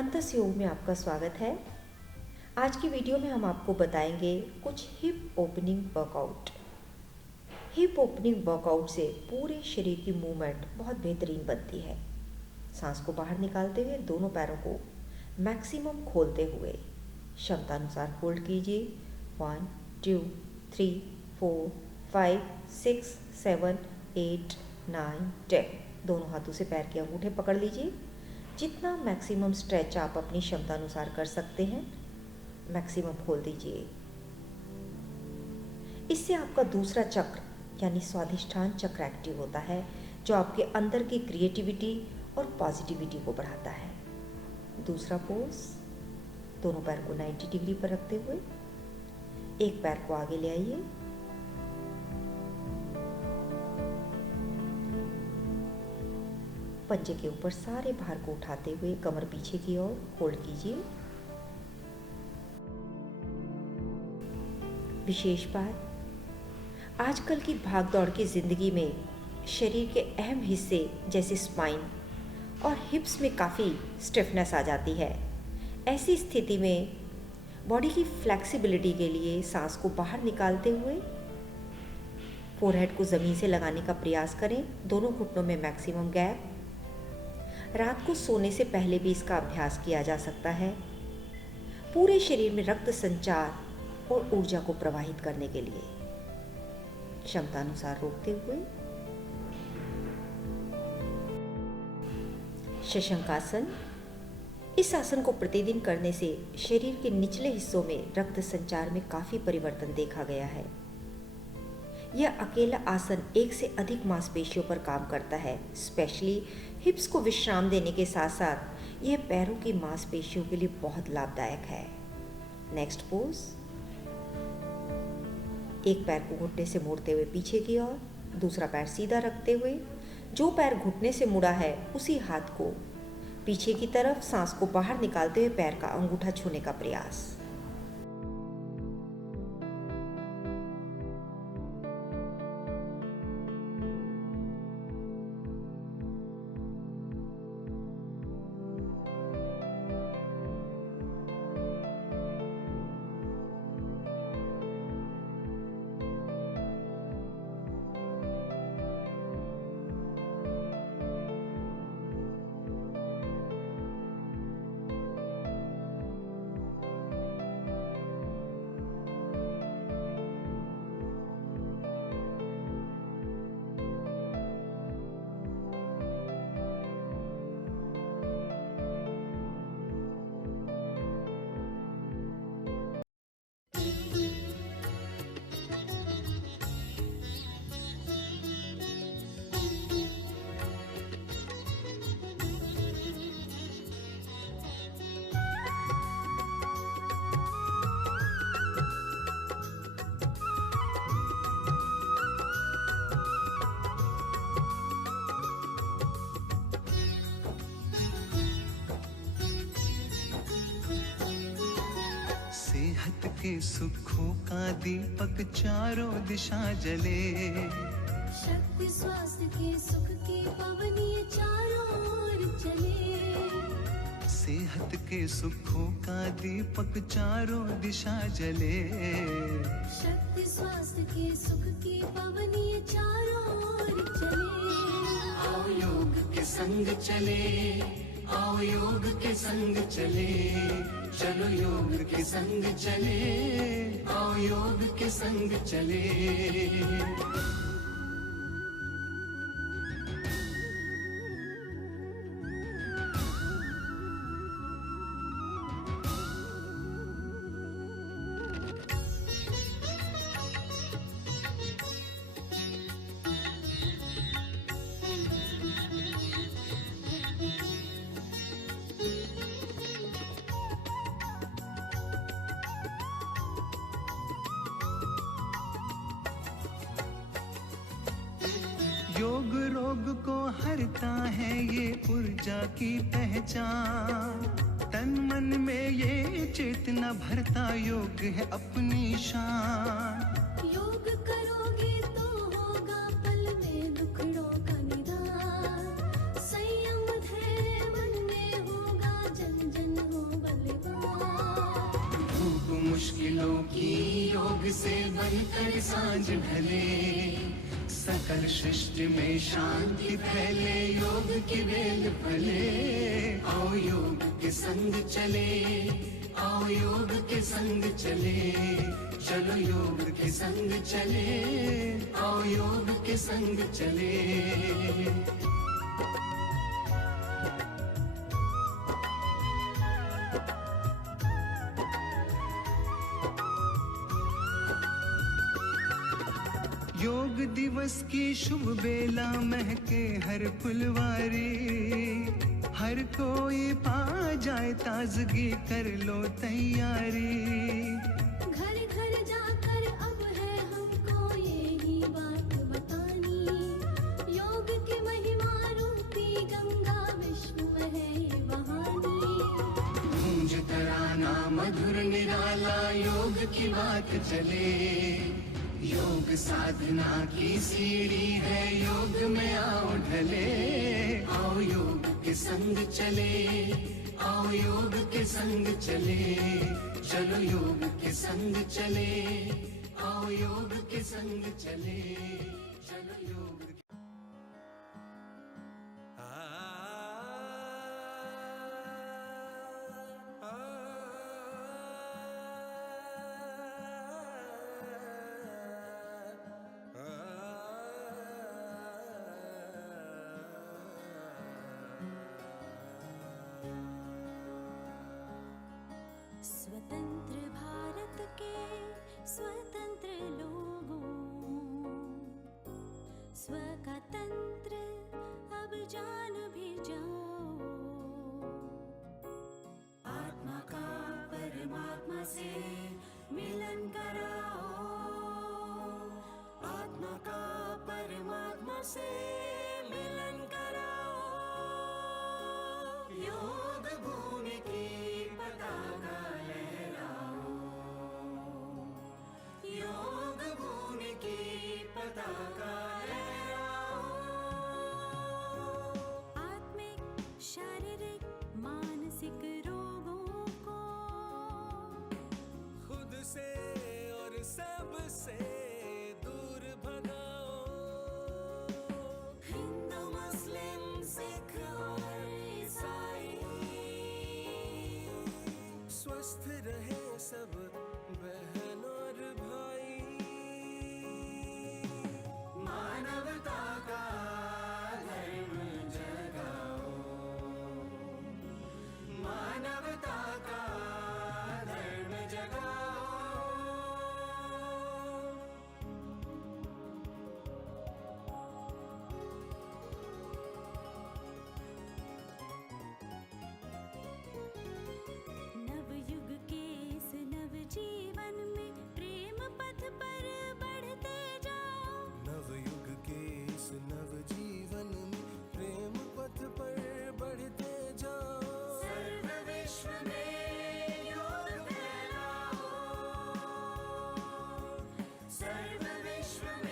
अंतस योग में आपका स्वागत है। आज की वीडियो में हम आपको बताएंगे कुछ hip opening workout. Hip opening workout से पूरे शरीर की मूवमेंट बहुत बेहतरीन बनती है। सांस को बाहर निकालते हुए दोनों पैरों को मैक्सिमम खोलते हुए क्षमता अनुसार होल्ड कीजिए। 1 2 3 4 5 6 7 8 9 10। दोनों हाथों से पैर के अंगूठे पकड़ लीजिए। जितना मैक्सिमम स्ट्रेच आप अपनी क्षमता अनुसार कर सकते हैं मैक्सिमम खोल दीजिए। इससे आपका दूसरा चक्र यानी स्वाधिष्ठान चक्र एक्टिव होता है, जो आपके अंदर की क्रिएटिविटी और पॉजिटिविटी को बढ़ाता है। दूसरा पोज, दोनों पैर को 90 डिग्री पर रखते हुए एक पैर को आगे ले आइए। पंजे के ऊपर सारे भार को उठाते हुए कमर पीछे की ओर होल्ड कीजिए। विशेष बात, आजकल की भागदौड़ की जिंदगी में शरीर के अहम हिस्से जैसे स्पाइन और हिप्स में काफ़ी स्टिफनेस आ जाती है। ऐसी स्थिति में बॉडी की फ्लेक्सिबिलिटी के लिए सांस को बाहर निकालते हुए फोरहेड को ज़मीन से लगाने का प्रयास करें। दोनों घुटनों में मैक्सिमम गैप। रात को सोने से पहले भी इसका अभ्यास किया जा सकता है, पूरे शरीर में रक्त संचार और ऊर्जा को प्रवाहित करने के लिए। क्षमता अनुसार रोकते हुए शशंकासन। इस आसन को प्रतिदिन करने से शरीर के निचले हिस्सों में रक्त संचार में काफी परिवर्तन देखा गया है। यह अकेला आसन एक से अधिक मांसपेशियों पर काम करता है। स्पेशली हिप्स को विश्राम देने के साथ साथ यह पैरों की मांसपेशियों के लिए बहुत लाभदायक है। नेक्स्ट पोज, एक पैर को घुटने से मोड़ते हुए पीछे की ओर, दूसरा पैर सीधा रखते हुए जो पैर घुटने से मुड़ा है उसी हाथ को पीछे की तरफ सांस को बाहर निकालते हुए पैर का अंगूठा छूने का प्रयास। सेहत के सुखों का दीपक चारों दिशा जले। शक्ति स्वास्थ्य के सुख की पवनी चारों ओर चले। सेहत के सुखों का दीपक चारों दिशा जले। शक्ति स्वास्थ्य के सुख की पवनी चारों ओर चले। आओ योग के संग चले, आओ योग के संग चले, चलो योग के संग चले, आओ योग के संग चले। योग रोग को हरता है ये ऊर्जा की पहचान। तन मन में ये चेतना भरता योग है अपनी शान। योग करोगे तो होगा पल में दुखड़ों का निदान। संयम धैर्य मन में होगा जन जन से बनकर सांझ ढले, सकल सृष्टि में शांति फैले, योग की बेल फले। आओ योग के संग चले, आओ योग के संग चले, चलो योग के संग चले, आओ योग के संग चले। योग दिवस की शुभ बेला महके हर फुलवारी, हर कोई पा जाए ताजगी, कर लो तैयारी। घर घर जाकर अब है हमको यही बात बतानी, योग की महिमा रूपी गंगा विश्व में है ये बहानी। गूंज तराना मधुर निराला, योग की बात चले। योग साधना की सीढ़ी है, योग में आओ ढले। आओ योग के संग चले, आओ योग के संग चले, चलो योग के संग चले, आओ योग के संग चले, चलो योग के। स्वतंत्र भारत के स्वतंत्र लोगों, स्व का तंत्र अब जान भी जाओ। आत्मा का परमात्मा से मिलन कराओ, आत्मा का परमात्मा से मिलन कराओ। योग भूमि की पताका लहराओ, योग भूमि की पताका लहराओ। आत्मिक शारीरिक मानसिक रोगों को खुद से और सबसे दूर भगाओ। हिंदू मुस्लिम सिख और ईसाई, स्वस्थ रहे सब बहन और भाई। मानवता का धर्म जगाओ, मानवता का धर्म जगाओ। नवयुग के इस नव जीवन में प्रेम पथ पर बढ़ते जाओ। नवयुग के इस नव जीवन में प्रेम पथ पर बढ़ते जाओ। सर्व विश्व में योग फैलाओ, सर्व विश्व में